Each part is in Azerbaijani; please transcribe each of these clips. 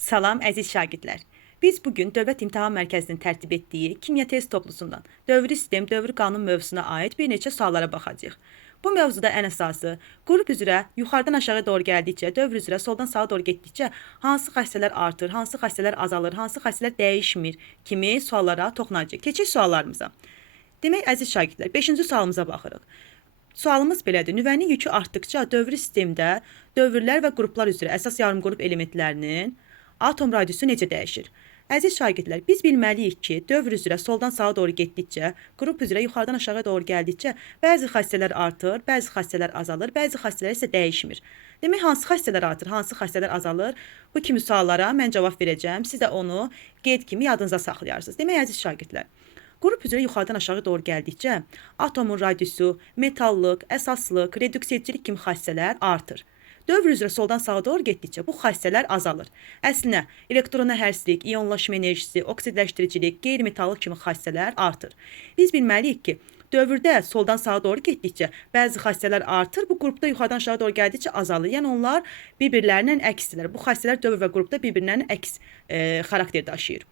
Salam əziz şagirdlər. Biz bugün Dövlət İmtahan Mərkəzinin tərtib etdiyi kimya test toplusundan dövri sistem, dövri qanun mövzusuna aid bir neçə suallara baxacağıq. Bu mövzuda ən əsası qrup üzrə yuxarıdan aşağı doğru gəldikcə, dövr üzrə soldan sağa doğru getdikcə hansı xassələr artır, hansı xassələr azalır, hansı xassələr dəyişmir kimi suallara toxunacağıq. Keçək suallarımıza. Demək əziz şagirdlər, 5-ci sualımıza baxırıq. Sualımız belədir. Nüvənin yükü artdıqca dövri sistemdə dövrlər və qruplar üzrə əsas yarımqrup elementlərinin atom radiusu necə dəyişir? Əziz şagirdlər, biz bilməliyik ki, dövr üzrə soldan sağa doğru getdikcə, qrup üzrə yuxarıdan aşağı doğru gəldikcə bəzi xassələr artır, bəzi xassələr azalır, bəzi xassələr isə dəyişmir. Demək, hansı xassələr artır, hansı xassələr azalır? Bu kimi suallara mən cavab verəcəm. Siz də onu qeyd kimi yadınıza saxlayarsınız. Demək, əziz şagirdlər, qrup üzrə yuxarıdan aşağı doğru gəldikcə atomun radiusu, metallıq, əsaslıq, reduks edicilik kimi xassələr artır. Dövr üzrə soldan sağa doğru getdikcə bu xassələr azalır. Əslinə elektrona hərslik, iyonlaşma enerjisi, oksidləşdiricilik, qeyri-metallıq kimi xassələr artır. Biz bilməliyik ki, dövrdə soldan sağa doğru getdikcə bəzi xassələr artır, bu qrupda yuxarıdan aşağı doğru gəldikcə azalır. Yəni onlar bir-birlərinin əksdirlər. Bu xassələr dövr və qrupda bir-birlərinin əks xarakter daşıyır.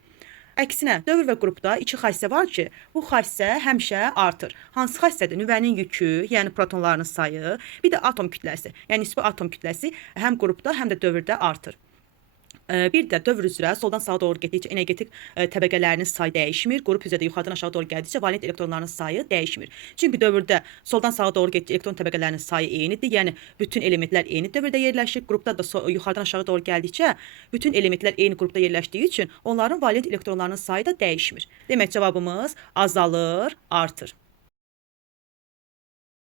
Əksinə, dövr və qrupda iki xassə var ki, bu xassə həmişə artır. Hansı xassədir? Nüvənin yükü, yəni protonların sayı, bir də atom kütləsi. Yəni nisbi atom kütləsi həm qrupda, həm də dövrdə artır. Bir də dövr üzrə soldan sağa doğru getdikcə energetik təbəqələrinin sayı dəyişmir. Qrup üzrə də yuxarıdan aşağı doğru gəldikcə valent elektronların sayı dəyişmir. Çünki dövrdə soldan sağa doğru getdikcə elektron təbəqələrinin sayı eynidir. Yəni bütün elementlər eyni dövrdə yerləşir. Qrupda da yuxarıdan aşağı doğru gəldikcə bütün elementlər eyni qrupda yerləşdiyi üçün onların valent elektronlarının sayı da dəyişmir. Demək, cavabımız azalır, artır.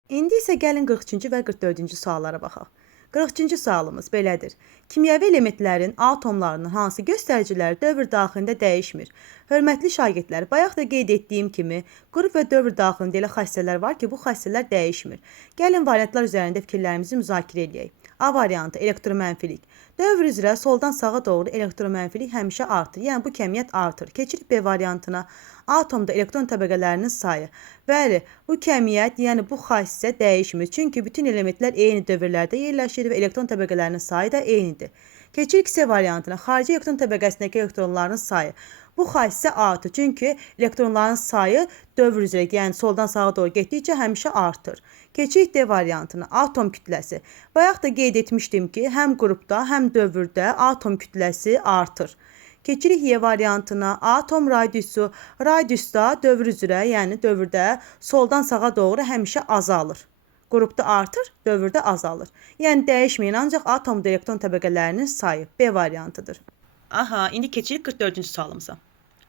İndi isə gəlin 43-cü və 44-cü suallara baxaq. 42-ci sualımız belədir. Kimyəvi elementlərin atomlarının hansı göstəriciləri dövr daxilində dəyişmir? Hörmətli şagirdlər, bayaq da qeyd etdiyim kimi, qrup və dövr daxilində elə xassələr var ki, bu xassələr dəyişmir. Gəlin variantlar üzərində fikirlərimizi müzakirə edək. A variantı elektromənfilik. Dövr üzrə soldan sağa doğru elektromənfilik həmişə artır. Yəni bu kəmiyyət artır. Keçirik B variantına. Atomda elektron təbəqələrinin sayı. Bəli, bu kəmiyyət, yəni bu xassə dəyişmir. Çünki bütün elementlər eyni dövrlərdə yerləşir və elektron təbəqələrinin sayı da eynidir. Keçirik C variantına. Xarici elektron təbəqəsindəki elektronların sayı. Bu xassə artır. Çünki elektronların sayı dövr üzrə, yəni soldan sağa doğru getdikcə həmişə artır. Keçirik D variantına. Atom kütləsi. Bayaq da qeyd etmişdim ki, həm qrupda, həm dövrdə atom kütləsi artır. Keçirik Y variantına. Atom radiusu. Radiusda dövr üzrə, yəni dövrdə soldan sağa doğru həmişə azalır. Qrupda artır, dövrdə azalır. Yəni dəyişməyən ancaq atomda elektron təbəqələrinin sayı. B variantıdır. Aha, indi keçirik 44-cü sualımıza.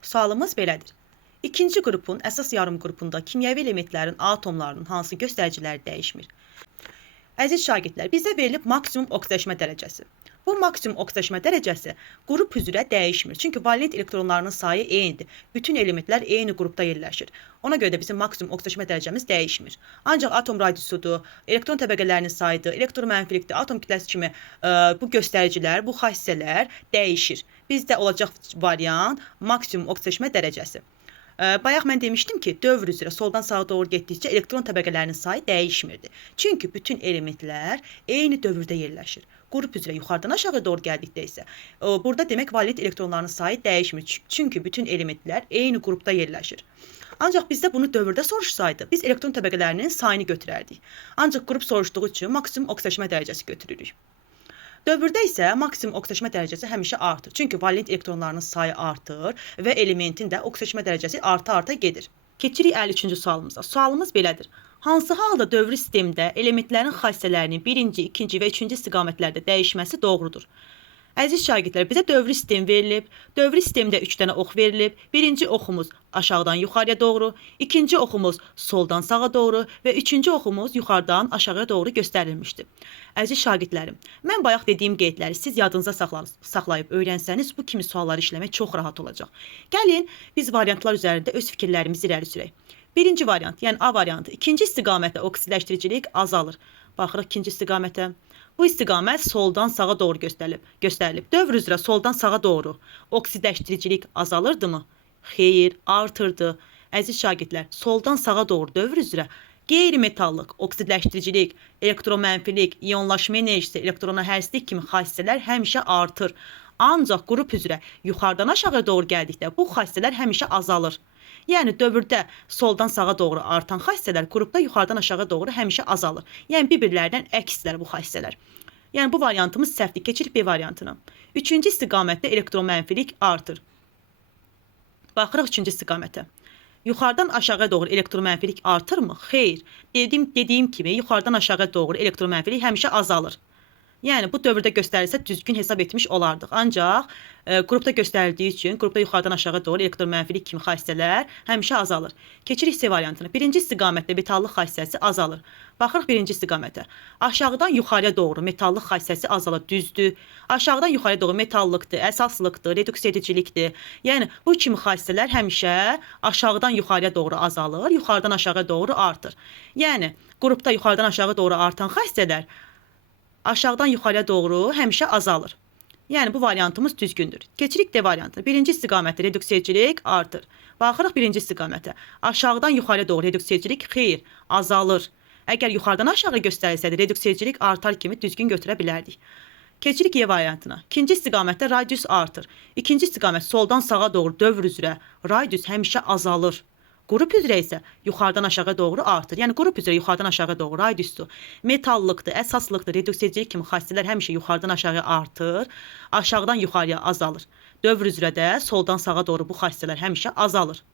Sualımız belədir. İkinci qrupun əsas yarım qrupunda kimyəvi elementlərin atomlarının hansı göstəriciləri dəyişmir? Əziz şagirdlər, bizə verilib maksimum oksidləşmə dərəcəsi. Bu maksimum oksidləşmə dərəcəsi qrup üzrə dəyişmir. Çünki valent elektronlarının sayı eynidir. Bütün elementlər eyni qrupda yerləşir. Ona görə də bizim maksimum oksidləşmə dərəcəmiz dəyişmir. Ancaq atom radiusudur, elektron təbəqələrinin sayıdır, elektromənfilikdir, atom kütləsi kimi bu göstəricilər, bu xassələr dəyişir. Bizdə olacaq variant maksimum oksidləşmə dərəcəsi. Bayaq mən demişdim ki, dövr üzrə soldan sağa doğru getdikcə elektron təbəqələrinin sayı dəyişmirdi. Çünki bütün elementlər eyni dövrdə yerləşir. Qrup üzrə yuxarıdan aşağı doğru gəldikdə isə burada demək valent elektronlarının sayı dəyişmir. Çünki bütün elementlər eyni qrupda yerləşir. Ancaq bizdə bunu dövrdə soruşsaydı, biz elektron təbəqələrinin sayını götürərdik. Ancaq qrup soruşduğu üçün maksimum oksidləşmə dərəcəsi götürürük. Dövrdə isə maksimum oksidləşmə dərəcəsi həmişə artır. Çünki valent elektronlarının sayı artır və elementin də oksidləşmə dərəcəsi arta-arta gedir. Keçirik 53-cü sualımıza. Sualımız belədir. Hansı halda dövri sistemdə elementlərin xassələrinin birinci, ikinci və üçüncü istiqamətlərdə dəyişməsi doğrudur? Əziz şagirdlər, bizə dövri sistem verilib. Dövri sistemdə 3 dənə ox verilib. Birinci oxumuz aşağıdan yuxarıya doğru, ikinci oxumuz soldan sağa doğru və üçüncü oxumuz yuxarıdan aşağıya doğru göstərilmişdir. Əziz şagirdlərim, mən bayaq dediyim qeydləri siz yadınıza saxlayıb öyrənsəniz, bu kimi sualları işləmək çox rahat olacaq. Gəlin, biz variantlar üzərində öz fikirlərimizi irəli sürək. Birinci variant, yəni A variantı, ikinci istiqamətdə oksidləşdiricilik azalır. Baxırıq ikinci istiqamətə. Bu istiqamət soldan sağa doğru göstərilib. Dövr üzrə soldan sağa doğru oksidləşdiricilik azalırdı mı? Xeyr, artırdı. Əziz şagirdlər, soldan sağa doğru dövr üzrə qeyri-metallıq, oksidləşdiricilik, elektromənfilik, iyonlaşma enerjisi, elektrona hərslik kimi xassələr həmişə artır. Ancaq qrup üzrə yuxarıdan aşağı doğru gəldikdə bu xassələr həmişə azalır. Yəni dövrdə soldan sağa doğru artan xassələr qrupda yuxarıdan aşağı doğru həmişə azalır. Yəni bir-birlərindən əksdirlər bu xassələr. Yəni bu variantımız səhvdir. Keçirik B variantına. Üçüncü istiqamətdə elektromənfilik artır. Baxırıq üçüncü istiqamətə. Yuxarıdan aşağı doğru elektromənfilik artırmı? Xeyr. Dediyim kimi yuxarıdan aşağı doğru elektromənfilik həmişə azalır. Yəni bu dövrdə göstərilsə düzgün hesab etmiş olardıq. Ancaq qrupda göstərildiyi üçün qrupda yuxarıdan aşağı doğru elektromənfilik kimi xassələr həmişə azalır. Keçirik C variantına. Birinci istiqamətdə metallıq xassəsi azalır. Baxırıq birinci istiqamətə. Aşağıdan yuxarıya doğru metallıq xassəsi azalır. Düzdür. Aşağıdan yuxarıya doğru metallıqdır, əsaslıqdır, reduks edicilikdir. Yəni bu kimi xassələr həmişə aşağıdan yuxarıya doğru azalır, yuxarıdan aşağı doğru artır. Yəni qrupda yuxarıdan aşağı doğru artan xassələr aşağıdan yuxarıya doğru həmişə azalır. Yəni bu variantımız düzgündür. Keçirik D variantına. Birinci istiqamətdə reduks edicilik artır. Baxırıq birinci istiqamətə. Aşağıdan yuxarıya doğru reduks edicilik xeyr, azalır. Əgər yuxarıdan aşağı göstərilsəydi reduks edicilik artar kimi düzgün götürə bilərdik. Keçirik Y variantına. İkinci istiqamətdə radius artır. İkinci istiqamət soldan sağa doğru dövr üzrə radius həmişə azalır. Qrup üzrə isə yuxarıdan aşağı doğru artır. Yəni qrup üzrə yuxarıdan aşağı doğru radiusdur. Metallıqdır, əsaslıqdır, reduks edicilik kimi xassələr həmişə yuxarıdan aşağı artır, aşağıdan yuxarıya azalır. Dövr üzrə də soldan sağa doğru bu xassələr həmişə azalır.